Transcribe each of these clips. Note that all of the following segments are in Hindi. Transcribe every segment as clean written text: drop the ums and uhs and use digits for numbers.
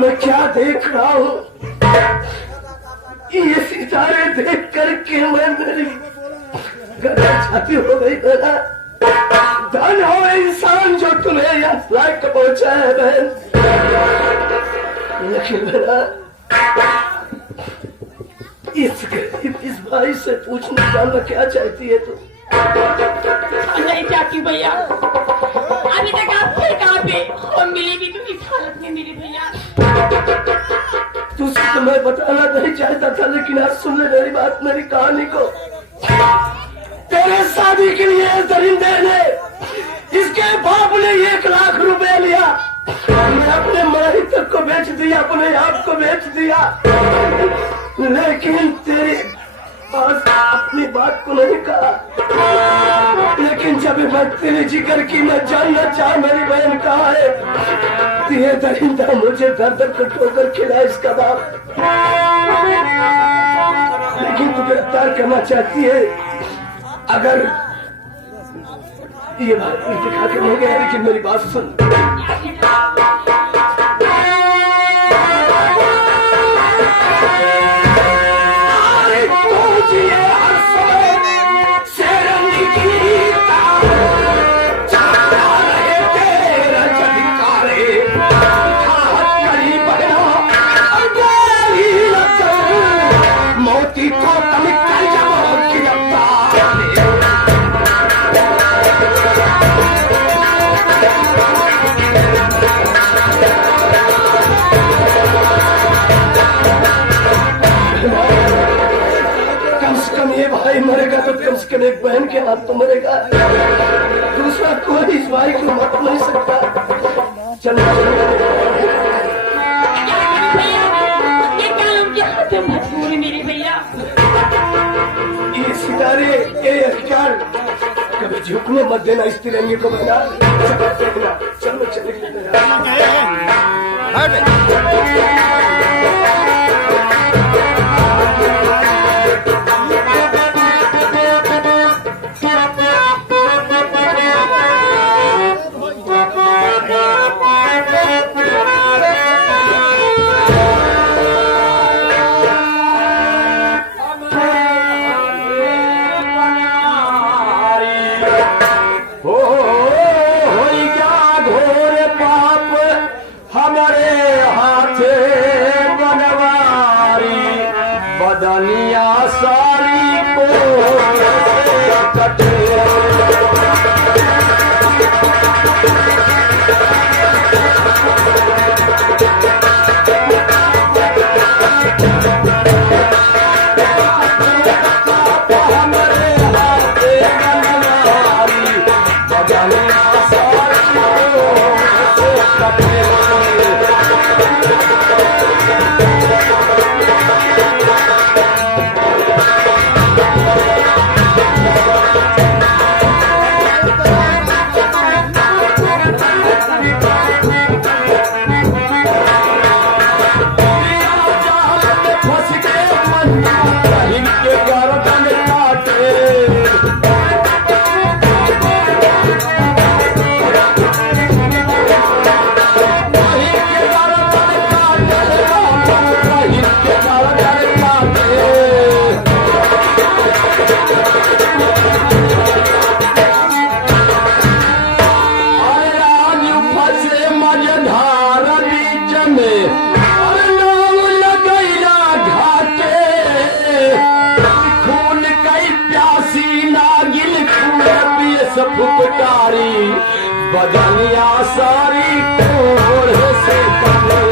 मैं क्या देख रहा हूँ? ये सितारे देख करके मैं मेरी गला छाती हो गई। मेरा धन हो इंसान जो तुम्हें यहाँ लायक पहुंचा है बहन। लेकिन मेरा इस गरीब इस भाई से पूछना जानना क्या चाहती है तू? नहीं चाहती भैया, अभी तक आप थे कहाँ पे और मिले भी तो इस हालत में मेरे भैया। तुझसे तो मैं बताना नहीं चाहता था, लेकिन आज सुन ले मेरी बात, मेरी कहानी को। तेरे शादी के लिए दरिंदे ने, इसके बाप ने 1 लाख रुपए लिया। मैं अपने माही तक को बेच दिया, अपने आप को बेच दिया, लेकिन तेरे पास अपनी बात को नहीं कहा। लेकिन जब मैं तेरे जिक्र की, मैं जानना चाह मेरी बहन कहाँ है। ये दरिंदा मुझे दर दर को ठोकर खिला इसका बाप, लेकिन तू गिरफ्तार करना चाहती है। अगर ये बात दिखा के नहीं गया, लेकिन मेरी बात सुन। भाई मरेगा तो कम से कम एक बहन के हाथ तो मरेगा, दूसरा कोई इस भाई को मत नहीं सकता। चलो मजबूर मेरे भैया। ये सितारे ये अधिकार कभी झुकने मत देना इस तिरंगे को बना। चलो चले बदनिया सारी को कटे। बदनिया सारी कोर से कटे।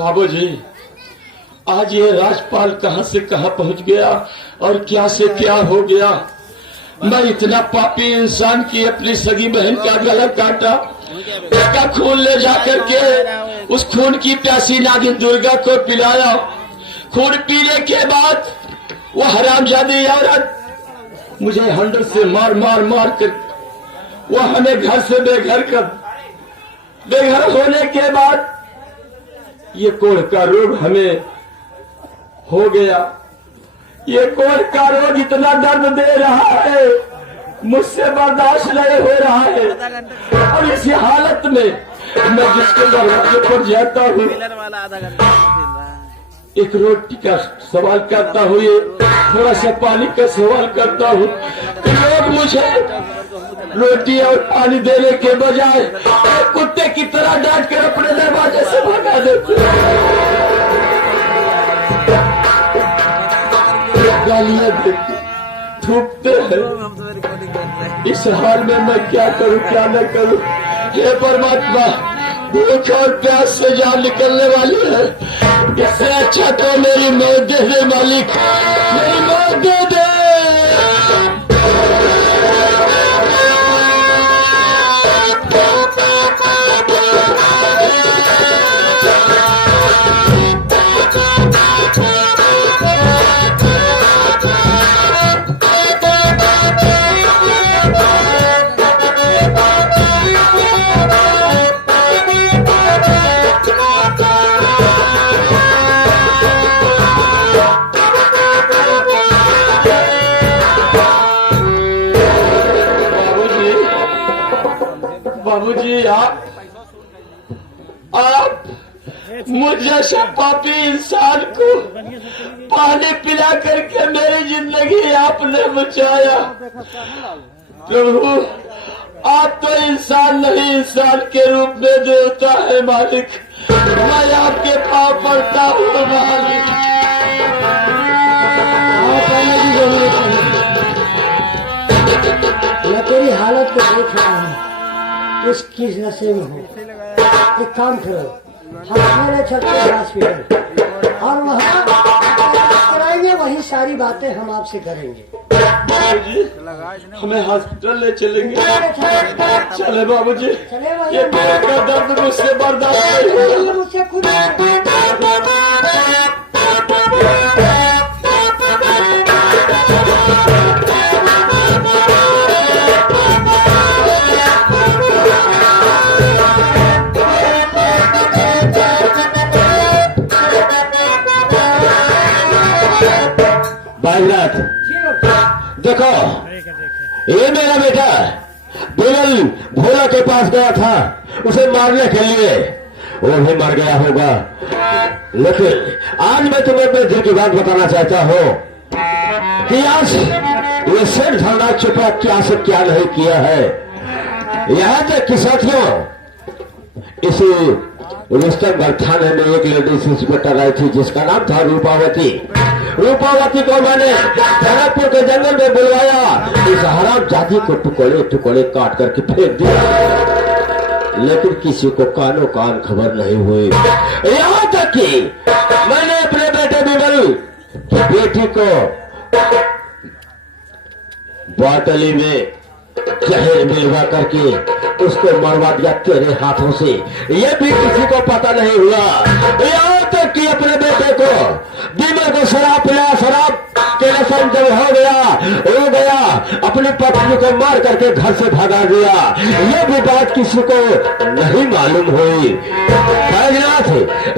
बाबूजी, आज ये राजपाल कहां से कहां पहुंच गया और क्या से क्या हो गया। मैं इतना पापी इंसान की अपनी सगी बहन का गला काटा, उसका खून ले जाकर के उस खून की प्यासी नागिन दुर्गा को पिलाया। खून पीने के बाद वो हरामजादी औरत मुझे हंडर से मार मार मार कर वो हमें घर से बेघर होने के बाद ये कोढ़ का रोग हमें हो गया। ये कोढ़ का रोग इतना दर्द दे रहा है, मुझसे बर्दाश्त नहीं हो रहा है। और इसी हालत में मैं जिसके दरवाजे पर जाता हूँ, एक रोटी का सवाल करता हूँ, ये थोड़ा सा पानी का सवाल करता हूँ, तो लोग मुझे रोटी और पानी देने के बजाय कुत्ते की तरह डांट कर अपने दरवाजे से भगा देते हैं, गालियां देते, थूकते हैं। इस हाल में मैं क्या करूं क्या न करूं। हे परमात्मा, भूख और प्यास से जान निकलने वाली है, इससे अच्छा तो मेरी मौत दे दे मालिक, मेरी मौत दे दे। बाबूजी, आप मुझ जैसे पापी इंसान को पानी पिला करके मेरी जिंदगी आपने बचाया। प्रभु, आप तो इंसान नहीं, इंसान के रूप में देवता है मालिक। मैं आपके पाँव पड़ता हूँ मालिक। मैं तेरी हालत को देख रहा हूँ, किस किस नशे में हो। एक काम करो, हम मेरे चलते हॉस्पिटल और वहाँ कराएंगे, वही सारी बातें हम आपसे करेंगे। बाबूजी, हमें हॉस्पिटल ले चलेंगे। चले बाबूजी, ये पेट का दर्द मुझसे बर्दाश्त नहीं हो रहा। मुझसे खुद बालनाथ, देखो, ये मेरा बेटा बिमल भोला के पास गया था उसे मारने के लिए, वो भी मर गया होगा। लेकिन आज मैं तुम्हें अपने दिल की बात बताना चाहता हूँ कि आज ये सेठ धरना चुपा क्या से क्या नहीं किया है। यहाँ तक कि साथियों, इसी रुस्तमगढ़ थाने में एक लेडीज इंस्पेक्टर आई थी जिसका नाम था रूपावती। रूपावती को मैंने भरतपुर के जंगल में बुलवाया, इस हराम जाति को टुकड़े टुकड़े काट करके फेंक दिया, लेकिन किसी को कानो कान खबर नहीं हुई। यहाँ तक कि मैंने अपने बेटे बिमल की बेटी को बाटली में जहर मिलवा करके उसको मरवा दिया तेरे हाथों से, ये भी किसी को पता नहीं हुआ। यहाँ तक कि अपने बेटे को बिमल को शराब पिलाया, शराब के नशे जब हो गया, अपनी पत्नी को मार करके घर से भगा दिया, ये भी बात किसी को नहीं मालूम हुई। बैजनाथ,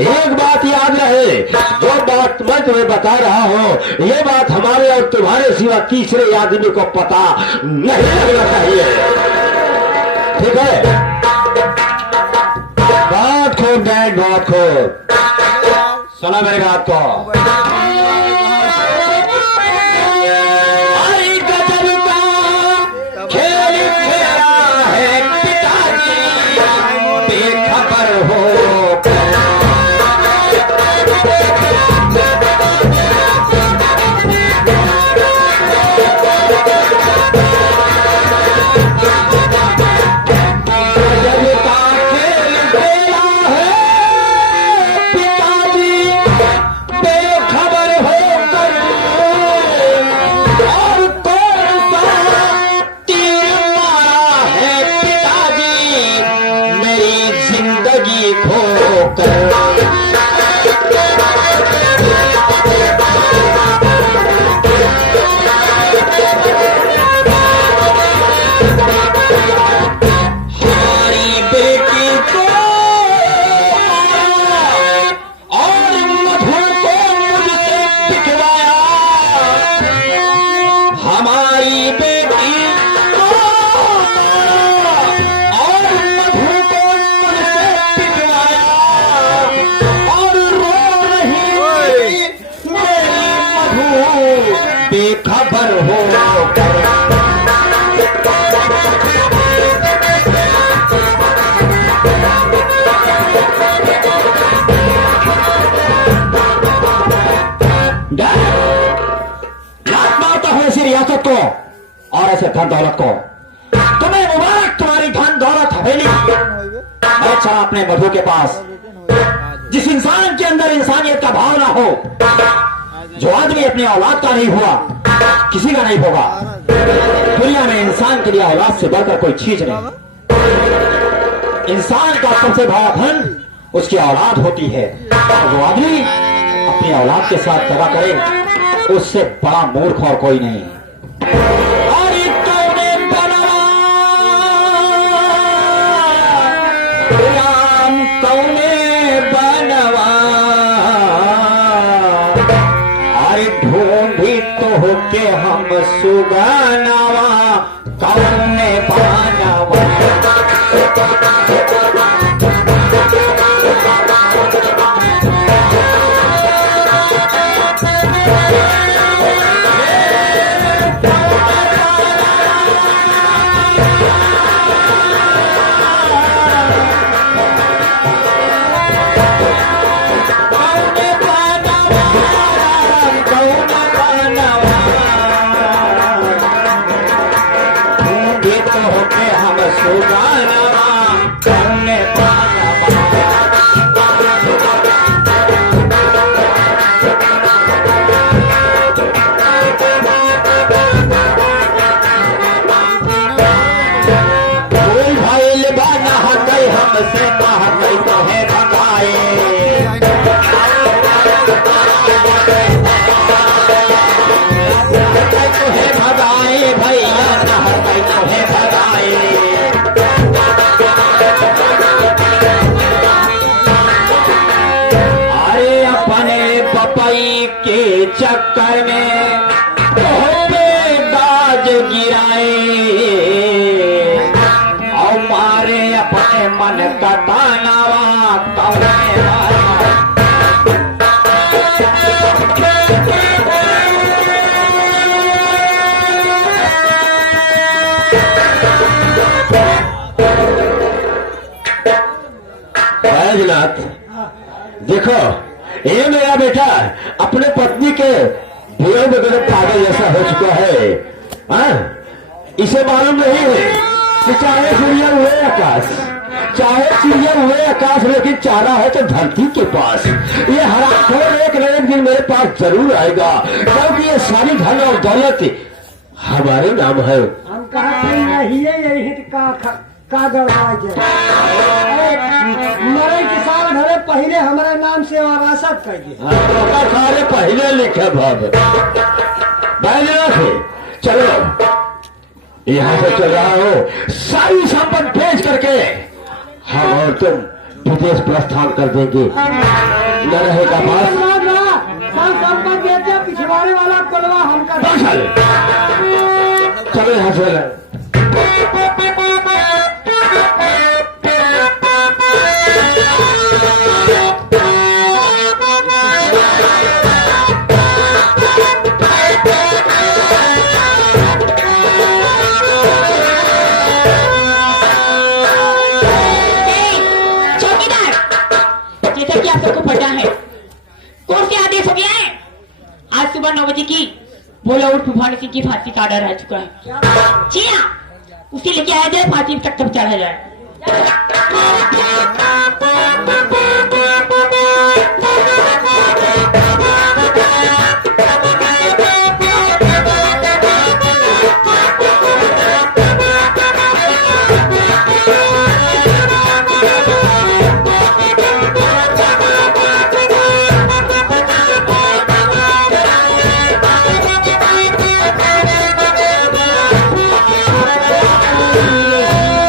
एक बात याद रहे, जो बात मैं तुम्हें बता रहा हूँ, ये बात हमारे और तुम्हारे सिवा तीसरे आदमी को पता नहीं लगना चाहिए, ठीक है? बात खूब बैठ, बात खूब सुना मेरे बात को। पिता ऐसे धन दौलत को। तुम्हें मुबारक तुम्हारी धन दौलत हवेली। मैं चला अपने मधु के पास। जिस इंसान के अंदर इंसानियत का भाव ना हो, जो आदमी अपनी औलाद का नहीं हुआ, किसी का नहीं होगा। दुनिया में इंसान के लिए औलाद से बढ़कर कोई चीज नहीं। इंसान का सबसे बड़ा धन उसकी औलाद होती है। जो आदमी अपनी औलाद के साथ दगा करे, उससे बड़ा मूर्ख और कोई नहीं। अरे कौने बनवा राम, कौने बनवा, अरे ढूंढी तो होके हम सुगनवा, कौने बनवा। के चक्कर में दाज गिराए और मारे अपने मन का तानावा, बैजनाथ देखो, ये मेरा बेटा अपने पत्नी के वियोग में पागल जैसा हो चुका है। इसे मालूम नहीं है कि चाहे चिड़िया हुए आकाश, चाहे चिड़िया हुए आकाश, लेकिन चारा है तो धरती के पास। ये हरामखोर एक न एक दिन मेरे पास जरूर आएगा, क्योंकि ये सारी धन और दौलत हमारे नाम है। हम कहा का गड़बड़ मरे के साल भरे पहले हमारे नाम से वरासत कर दिए। पहले लिखे भाव चलो यहाँ से चल रहा हो, सारी संपत्ति बेच करके हम और तुम विदेश प्रस्थान कर देंगे। न रहेगा पास संपत्ति बेचे पिछवाड़े वाला कोलवा हमका। चलो यहाँ से सुबह 9 बजे की बोला उठ भवानी सिंह की फांसी का ऑर्डर आ चुका है। जी हाँ, उसे लेके आया जाए, फांसी तक चढ़ा जाए।